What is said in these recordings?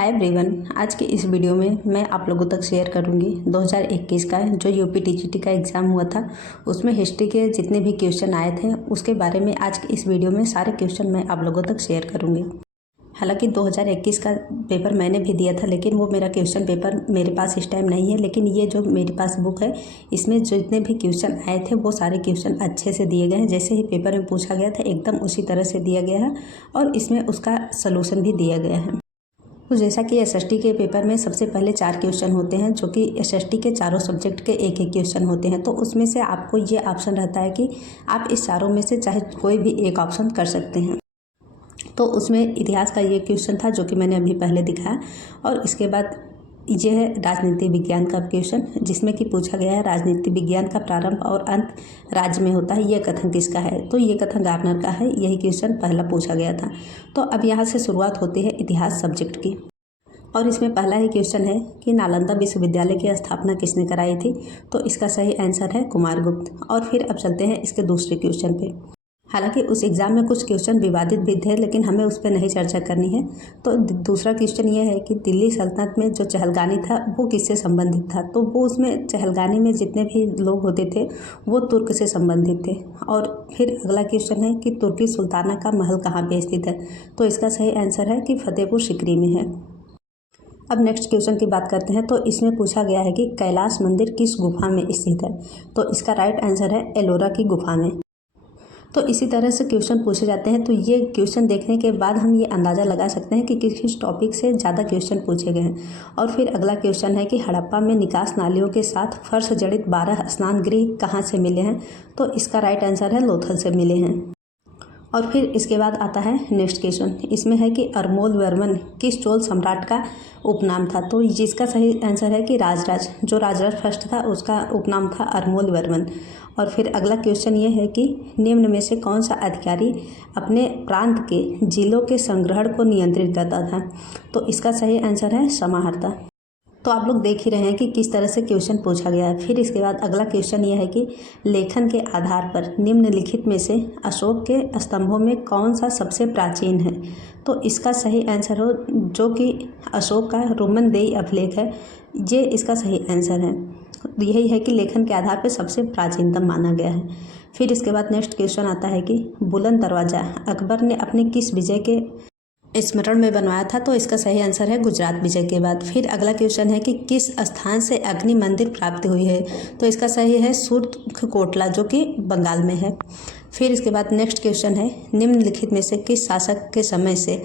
Hi everyone, आज के इस वीडियो में मैं आप लोगों तक शेयर करूंगी 2021 का जो यूपी टीजीटी का एग्ज़ाम हुआ था उसमें हिस्ट्री के जितने भी क्वेश्चन आए थे उसके बारे में आज के इस वीडियो में सारे क्वेश्चन मैं आप लोगों तक शेयर करूंगी। हालांकि 2021 का पेपर मैंने भी दिया था, लेकिन वो मेरा क्वेश्चन पेपर मेरे पास इस टाइम नहीं है। लेकिन ये जो मेरे पास बुक है इसमें जितने भी क्वेश्चन आए थे वो सारे क्वेश्चन अच्छे से दिए गए हैं। जैसे ही पेपर में पूछा गया था एकदम उसी तरह से दिया गया है और इसमें उसका सलूशन भी दिया गया है। तो जैसा कि एसएसटी के पेपर में सबसे पहले 4 क्वेश्चन होते हैं, जो कि एसएसटी के चारों सब्जेक्ट के एक एक क्वेश्चन होते हैं। तो उसमें से आपको ये ऑप्शन रहता है कि आप इस चारों में से चाहे कोई भी एक ऑप्शन कर सकते हैं। तो उसमें इतिहास का ये क्वेश्चन था जो कि मैंने अभी पहले दिखाया, और इसके बाद ये है राजनीति विज्ञान का क्वेश्चन, जिसमें कि पूछा गया है राजनीति विज्ञान का प्रारंभ और अंत राज्य में होता है, ये कथन किसका है। तो ये कथन गार्नर का है। यही क्वेश्चन पहला पूछा गया था। तो अब यहाँ से शुरुआत होती है इतिहास सब्जेक्ट की, और इसमें पहला ही क्वेश्चन है कि नालंदा विश्वविद्यालय की स्थापना किसने कराई थी। तो इसका सही आंसर है कुमारगुप्त। और फिर अब चलते हैं इसके दूसरे क्वेश्चन पे। हालांकि उस एग्ज़ाम में कुछ क्वेश्चन विवादित भी थे, लेकिन हमें उस पर नहीं चर्चा करनी है। तो दूसरा क्वेश्चन ये है कि दिल्ली सल्तनत में जो चहलगानी था वो किससे संबंधित था। तो वो उसमें चहलगानी में जितने भी लोग होते थे वो तुर्क से संबंधित थे। और फिर अगला क्वेश्चन है कि तुर्की सुल्ताना का महल कहाँ पे स्थित है। तो इसका सही आंसर है कि फतेहपुर सिकरी में है। अब नेक्स्ट क्वेश्चन की बात करते हैं। तो इसमें पूछा गया है कि कैलाश मंदिर किस गुफा में स्थित है। तो इसका राइट आंसर है एलोरा की गुफा में। तो इसी तरह से क्वेश्चन पूछे जाते हैं। तो ये क्वेश्चन देखने के बाद हम ये अंदाज़ा लगा सकते हैं कि किस टॉपिक से ज़्यादा क्वेश्चन पूछे गए हैं। और फिर अगला क्वेश्चन है कि हड़प्पा में निकास नालियों के साथ फर्श जड़ित 12 स्नान गृह कहाँ से मिले हैं। तो इसका राइट आंसर है लोथल से मिले हैं। और फिर इसके बाद आता है नेक्स्ट क्वेश्चन। इसमें है कि अरमोल वर्मन किस चोल सम्राट का उपनाम था। तो जिसका सही आंसर है कि राजराज, जो राजराज फर्स्ट था उसका उपनाम था अरमोल वर्मन। और फिर अगला क्वेश्चन ये है कि निम्न में से कौन सा अधिकारी अपने प्रांत के जिलों के संग्रहण को नियंत्रित करता था। तो इसका सही आंसर है समाहर्ता। तो आप लोग देख ही रहे हैं कि किस तरह से क्वेश्चन पूछा गया है। फिर इसके बाद अगला क्वेश्चन ये है कि लेखन के आधार पर निम्नलिखित में से अशोक के स्तंभों में कौन सा सबसे प्राचीन है। तो इसका सही आंसर हो जो कि अशोक का रोमनदेही अभिलेख है, ये इसका सही आंसर है। यही है कि लेखन के आधार पर सबसे प्राचीनतम माना गया है। फिर इसके बाद नेक्स्ट क्वेश्चन आता है कि बुलंद दरवाज़ा अकबर ने अपने किस विजय के स्मरण में बनवाया था। तो इसका सही आंसर है गुजरात विजय के बाद। फिर अगला क्वेश्चन है कि किस स्थान से अग्नि मंदिर प्राप्त हुई है। तो इसका सही है सूर्यकोटला, जो कि बंगाल में है। फिर इसके बाद नेक्स्ट क्वेश्चन है निम्नलिखित में से किस शासक के समय से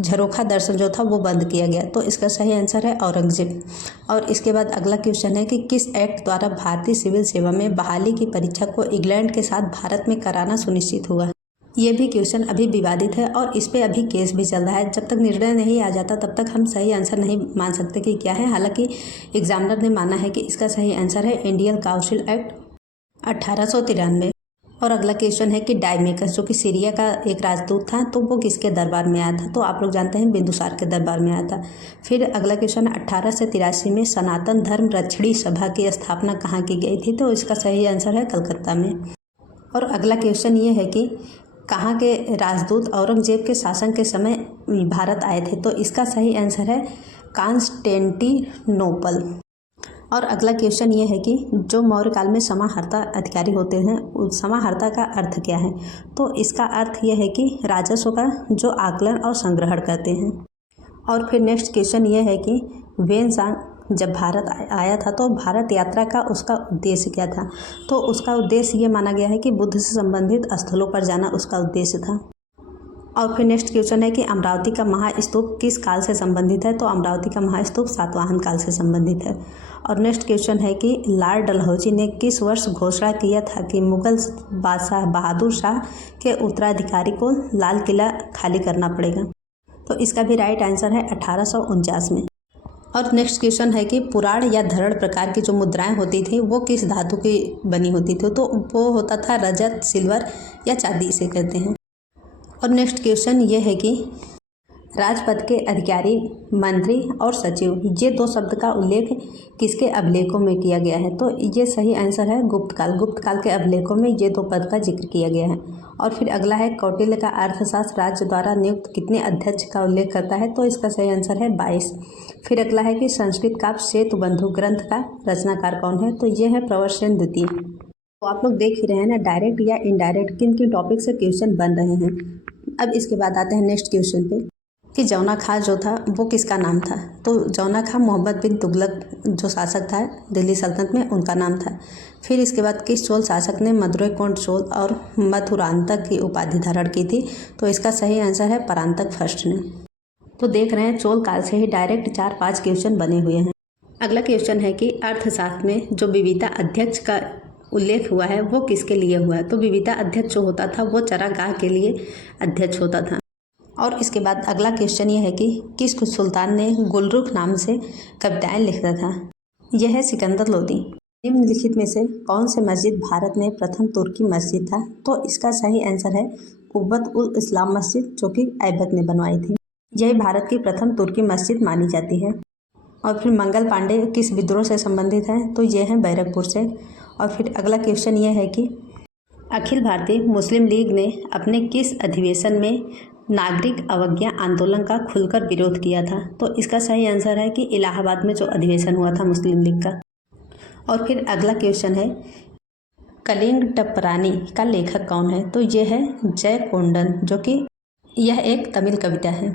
झरोखा दर्शन जो था वो बंद किया गया। तो इसका सही आंसर है औरंगजेब। और इसके बाद अगला क्वेश्चन है कि किस एक्ट द्वारा भारतीय सिविल सेवा में बहाली की परीक्षा को इंग्लैंड के साथ भारत में कराना सुनिश्चित हुआ। ये भी क्वेश्चन अभी विवादित है और इस पे अभी केस भी चल रहा है। जब तक निर्णय नहीं आ जाता तब तक हम सही आंसर नहीं मान सकते कि क्या है। हालांकि एग्जामिनर ने माना है कि इसका सही आंसर है इंडियन काउंसिल एक्ट 1893। और अगला क्वेश्चन है कि डायमेकस, जो कि सीरिया का एक राजदूत था, तो वो किसके दरबार में आया था। तो आप लोग जानते हैं बिंदुसार के दरबार में आया था। फिर अगला क्वेश्चन 1883 में सनातन धर्म रक्षणी सभा की स्थापना कहाँ की गई थी। तो इसका सही आंसर है कलकत्ता में। और अगला क्वेश्चन ये है कि कहाँ के राजदूत औरंगजेब के शासन के समय भारत आए थे। तो इसका सही आंसर है कॉन्स्टेंटिनोपल। और अगला क्वेश्चन ये है कि जो मौर्य काल में समाहर्ता अधिकारी होते हैं उस समाहर्ता का अर्थ क्या है। तो इसका अर्थ यह है कि राजस्व का जो आकलन और संग्रहण करते हैं। और फिर नेक्स्ट क्वेश्चन ये है कि वेनसांग जब भारत आया था तो भारत यात्रा का उसका उद्देश्य क्या था। तो उसका उद्देश्य ये माना गया है कि बुद्ध से संबंधित स्थलों पर जाना उसका उद्देश्य था। और फिर नेक्स्ट क्वेश्चन है कि अमरावती का महास्तूप किस काल से संबंधित है। तो अमरावती का महास्तूप सातवाहन काल से संबंधित है। और नेक्स्ट क्वेश्चन है कि लॉर्ड डलहौजी ने किस वर्ष घोषणा किया था कि मुगल बादशाह बहादुर शाह के उत्तराधिकारी को लाल किला खाली करना पड़ेगा। तो इसका भी राइट आंसर है 1849 में। और नेक्स्ट क्वेश्चन है कि पुराण या धरण प्रकार की जो मुद्राएं होती थी वो किस धातु की बनी होती थी। तो वो होता था रजत, सिल्वर या चांदी, इसे कहते हैं। और नेक्स्ट क्वेश्चन ये है कि राजपद के अधिकारी, मंत्री और सचिव, ये दो शब्द का उल्लेख किसके अभिलेखों में किया गया है? तो ये सही आंसर है गुप्तकाल। गुप्तकाल के अभिलेखों में ये दो पद का जिक्र किया गया है। और फिर अगला है कौटिल्य का अर्थशास्त्र राज्य द्वारा नियुक्त कितने अध्यक्ष का उल्लेख करता है? तो इसका सही आंसर है 22। फिर अगला है कि संस्कृत काव्य सेतुबंधु ग्रंथ का रचनाकार कौन है? तो ये है प्रवर सेन द्वितीय। तो आप लोग देख ही रहे हैं ना, डायरेक्ट या इनडायरेक्ट किन किन टॉपिक से क्वेश्चन बन रहे हैं। अब इसके बाद आते हैं नेक्स्ट क्वेश्चन पे कि जौना खां जो था वो किसका नाम था? तो जौना खां मोहम्मद बिन तुगलक जो शासक था दिल्ली सल्तनत में, उनका नाम था। फिर इसके बाद किस चोल शासक ने मदुरै कोंड चोल और मथुरांतक की उपाधि धारण की थी? तो इसका सही आंसर है परांतक फर्स्ट ने। तो देख रहे हैं चोल काल से ही डायरेक्ट 4-5 क्वेश्चन बने हुए हैं। अगला क्वेश्चन है कि अर्थशास्त्र में जो विविधा अध्यक्ष का उल्लेख हुआ है वो किसके लिए हुआ है? तो विविधा अध्यक्ष जो होता था वो चरागाह के लिए अध्यक्ष होता था। और इसके बाद अगला क्वेश्चन ये है कि किस सुल्तान ने गुलरुख नाम से कविताएं लिखता था? यह है सिकंदर लोदी। निम्नलिखित में से कौन से मस्जिद भारत में प्रथम तुर्की मस्जिद था? तो इसका सही आंसर है कुव्वत उल इस्लाम मस्जिद, जो कि ऐबक ने बनवाई थी। यह भारत की प्रथम तुर्की मस्जिद मानी जाती है। और फिर मंगल पांडे किस विद्रोह से संबंधित है? तो ये है बैरकपुर से। और फिर अगला क्वेश्चन ये है कि अखिल भारतीय मुस्लिम लीग ने अपने किस अधिवेशन में नागरिक अवज्ञा आंदोलन का खुलकर विरोध किया था? तो इसका सही आंसर है कि इलाहाबाद में जो अधिवेशन हुआ था मुस्लिम लीग का। और फिर अगला क्वेश्चन है कलिंग टप्परानी का लेखक कौन है? तो ये है जय कोंडन, जो कि यह एक तमिल कविता है।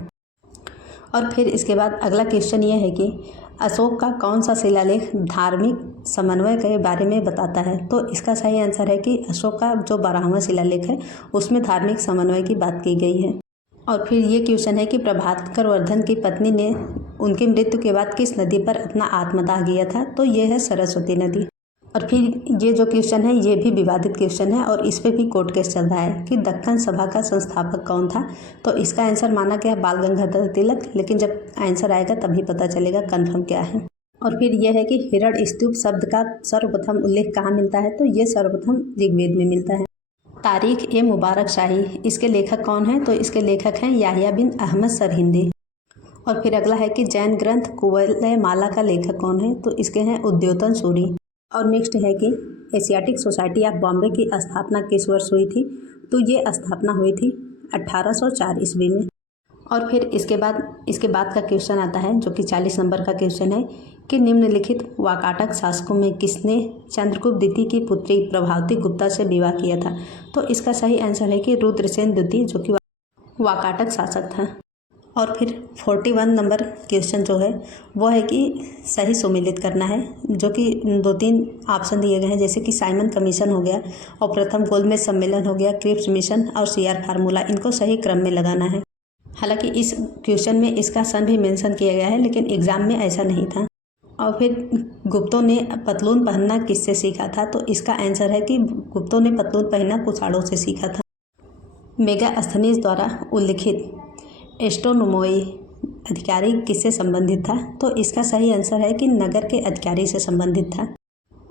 और फिर इसके बाद अगला क्वेश्चन ये है कि अशोक का कौन सा शिलालेख धार्मिक समन्वय के बारे में बताता है? तो इसका सही आंसर है कि अशोक का जो 12वां शिलालेख है उसमें धार्मिक समन्वय की बात की गई है। और फिर ये क्वेश्चन है कि प्रभाकर वर्धन की पत्नी ने उनकी मृत्यु के बाद किस नदी पर अपना आत्मदाह किया था? तो ये है सरस्वती नदी। और फिर ये जो क्वेश्चन है ये भी विवादित क्वेश्चन है और इस पे भी कोर्ट केस चल रहा है कि दक्कन सभा का संस्थापक कौन था? तो इसका आंसर माना गया बाल गंगाधर तिलक, लेकिन जब आंसर आएगा तभी पता चलेगा कन्फर्म क्या है। और फिर यह है कि हिरण स्तूप शब्द का सर्वप्रथम उल्लेख कहाँ मिलता है? तो ये सर्वप्रथम ऋग्वेद में मिलता है। तारीख ए मुबारक शाही, इसके लेखक कौन है? तो इसके लेखक हैं याहिया बिन अहमद सरहिंदी। और फिर अगला है कि जैन ग्रंथ कुवलय माला का लेखक कौन है? तो इसके हैं उद्योतन सूरी। और नेक्स्ट है कि एशियाटिक सोसाइटी ऑफ बॉम्बे की स्थापना किस वर्ष हुई थी? तो ये स्थापना हुई थी 1804 ईस्वी में। और फिर इसके बाद का क्वेश्चन आता है जो कि 40 नंबर का क्वेश्चन है कि निम्नलिखित वाकाटक शासकों में किसने चंद्रगुप्त द्वितीय की पुत्री प्रभावती गुप्ता से विवाह किया था? तो इसका सही आंसर है कि रुद्रसेन द्वितीय, जो कि वाकाटक शासक था। और फिर 41 नंबर क्वेश्चन जो है वो है कि सही सुमेलित करना है, जो कि 2-3 ऑप्शन दिए गए हैं, जैसे कि साइमन कमीशन हो गया और प्रथम गोलमेज सम्मेलन हो गया, क्रिप्स मिशन और सीआर फार्मूला। इनको सही क्रम में लगाना है। हालांकि इस क्वेश्चन में इसका सन भी मेंशन किया गया है, लेकिन एग्जाम में ऐसा नहीं था। और फिर गुप्तों ने पतलून पहनना किससे सीखा था? तो इसका आंसर है कि गुप्तों ने पतलून पहनना कुशाणों से सीखा था। मेगास्थनीज द्वारा उल्लिखित एस्ट्रोनोमोई अधिकारी किससे संबंधित था? तो इसका सही आंसर है कि नगर के अधिकारी से संबंधित था।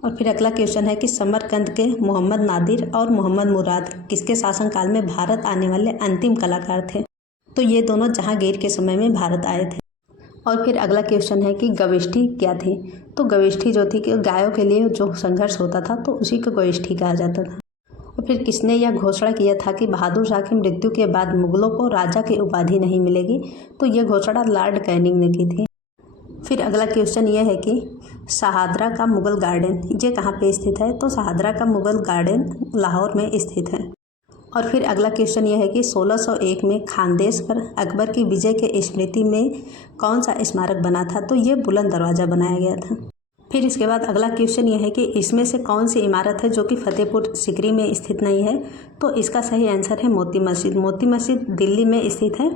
और फिर अगला क्वेश्चन है कि समरकंद के मोहम्मद नादिर और मोहम्मद मुराद किसके शासनकाल में भारत आने वाले अंतिम कलाकार थे? तो ये दोनों जहांगीर के समय में भारत आए थे। और फिर अगला क्वेश्चन है कि गविष्ठी क्या थी? तो गविष्ठी जो थी कि गायों के लिए जो संघर्ष होता था तो उसी को गविष्ठी कहा जाता था। और फिर किसने यह घोषणा किया था कि बहादुर शाह की मृत्यु के बाद मुगलों को राजा की उपाधि नहीं मिलेगी? तो यह घोषणा लॉर्ड कैनिंग ने की थी। फिर अगला क्वेश्चन यह है कि शाहदरा का मुगल गार्डन ये कहाँ पे स्थित है? तो शाहदरा का मुगल गार्डन लाहौर में स्थित है। और फिर अगला क्वेश्चन यह है कि 1601 में खानदेश पर अकबर की विजय के स्मृति में कौन सा स्मारक बना था? तो ये बुलंद दरवाज़ा बनाया गया था। फिर इसके बाद अगला क्वेश्चन यह है कि इसमें से कौन सी इमारत है जो कि फतेहपुर सिकरी में स्थित नहीं है? तो इसका सही आंसर है मोती मस्जिद। मोती मस्जिद दिल्ली में स्थित है।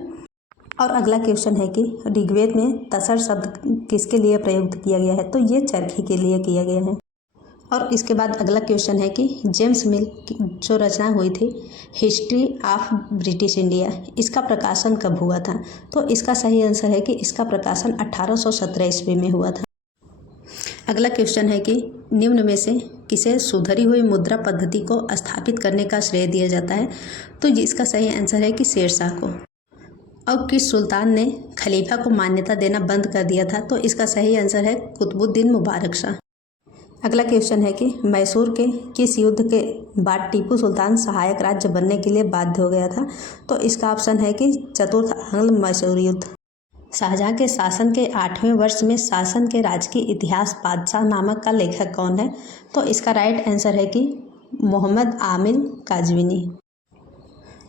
और अगला क्वेश्चन है कि ऋग्वेद में तसर शब्द किसके लिए प्रयुक्त किया गया है? तो ये चरखी के लिए किया गया है। और इसके बाद अगला क्वेश्चन है कि जेम्स मिल की जो रचना हुई थी हिस्ट्री ऑफ ब्रिटिश इंडिया, इसका प्रकाशन कब हुआ था? तो इसका सही आंसर है कि इसका प्रकाशन 1817 ईस्वी में हुआ था। अगला क्वेश्चन है कि निम्न में से किसे सुधरी हुई मुद्रा पद्धति को स्थापित करने का श्रेय दिया जाता है? तो इसका सही आंसर है कि शेरशाह को। और किस सुल्तान ने खलीफा को मान्यता देना बंद कर दिया था? तो इसका सही आंसर है कुतुबुद्दीन मुबारक शाह। अगला क्वेश्चन है कि मैसूर के किस युद्ध के बाद टीपू सुल्तान सहायक राज्य बनने के लिए बाध्य हो गया था? तो इसका ऑप्शन है कि चतुर्थ आंग्ल मैसूर युद्ध। शाहजहां के शासन के 8वें वर्ष में शासन के राजकीय इतिहास बादशाह नामक का लेखक कौन है? तो इसका राइट आंसर है कि मोहम्मद आमिल काजविनी।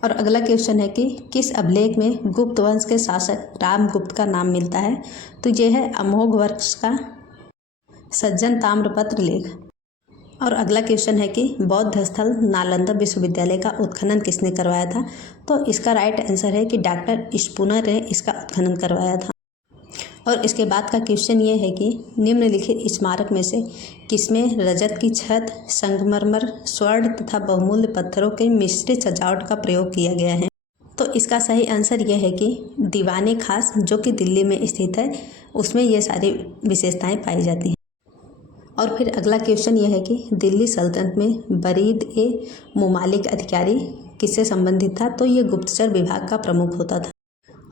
और अगला क्वेश्चन है कि किस अभिलेख में गुप्त वंश के शासक रामगुप्त का नाम मिलता है? तो ये है अमोघ वर्ष का सज्जन ताम्रपत्र लेख। और अगला क्वेश्चन है कि बौद्ध स्थल नालंदा विश्वविद्यालय का उत्खनन किसने करवाया था? तो इसका राइट आंसर है कि डॉक्टर स्पूनर ने इसका उत्खनन करवाया था। और इसके बाद का क्वेश्चन ये है कि निम्नलिखित स्मारक में से किसमें रजत की छत, संगमरमर, स्वर्ण तथा बहुमूल्य पत्थरों के मिश्रित सजावट का प्रयोग किया गया है? तो इसका सही आंसर यह है कि दीवाने खास, जो कि दिल्ली में स्थित है, उसमें ये सारी विशेषताएं पाई जाती हैं। और फिर अगला क्वेश्चन यह है कि दिल्ली सल्तनत में बरीद ए मुमालिक अधिकारी किससे संबंधित था? तो ये गुप्तचर विभाग का प्रमुख होता था।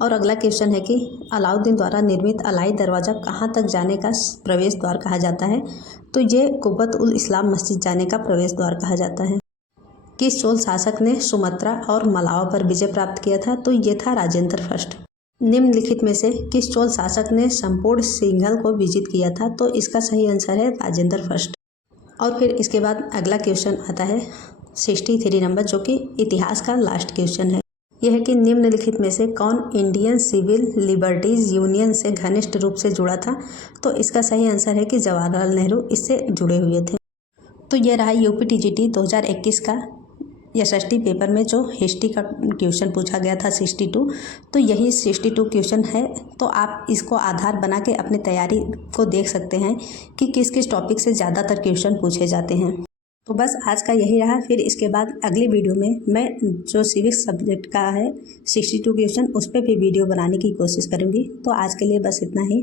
और अगला क्वेश्चन है कि अलाउद्दीन द्वारा निर्मित अलाई दरवाज़ा कहाँ तक जाने का प्रवेश द्वार कहा जाता है? तो ये कुब्बत उल इस्लाम मस्जिद जाने का प्रवेश द्वार कहा जाता है। किस चोल शासक ने सुमात्रा और मलावा पर विजय प्राप्त किया था? तो ये था राजेंद्र फर्स्ट। निम्नलिखित में से किस चोल शासक ने संपूर्ण सिंघल को विजित किया था? तो इसका सही आंसर है राजेंद्र फर्स्ट। और फिर इसके बाद अगला क्वेश्चन आता है 63 नंबर, जो कि इतिहास का लास्ट क्वेश्चन है। यह है कि निम्नलिखित में से कौन इंडियन सिविल लिबर्टीज यूनियन से घनिष्ठ रूप से जुड़ा था? तो इसका सही आंसर है कि जवाहरलाल नेहरू इससे जुड़े हुए थे। तो यह रहा यूपीटीजीटी 2021 का एसएसटी पेपर में जो हिस्ट्री का क्वेश्चन पूछा गया था 62। तो यही 62 क्वेश्चन है। तो आप इसको आधार बना के अपनी तैयारी को देख सकते हैं कि किस किस टॉपिक से ज़्यादातर क्वेश्चन पूछे जाते हैं। तो बस आज का यही रहा। फिर इसके बाद अगली वीडियो में मैं जो सिविक्स सब्जेक्ट का है 62 क्वेश्चन, उस पर भी वीडियो बनाने की कोशिश करूँगी। तो आज के लिए बस इतना ही।